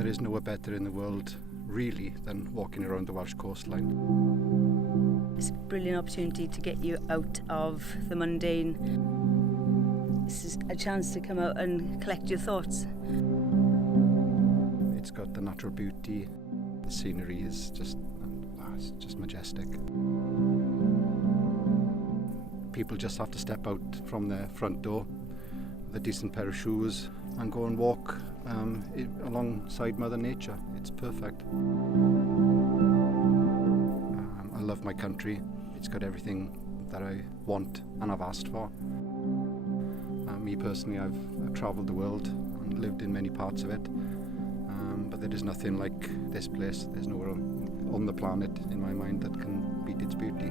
There is nowhere better in the world, really, than walking around the Welsh coastline. It's a brilliant opportunity to get you out of the mundane. This is a chance to come out and collect your thoughts. It's got the natural beauty. The scenery is just majestic. People just have to step out from their front door with a decent pair of shoes and go and walk alongside Mother Nature. It's perfect. I love my country. It's got everything that I want and I've asked for. Me personally, I've travelled the world and lived in many parts of it, but there is nothing like this place. There's nowhere on the planet, in my mind, that can beat its beauty.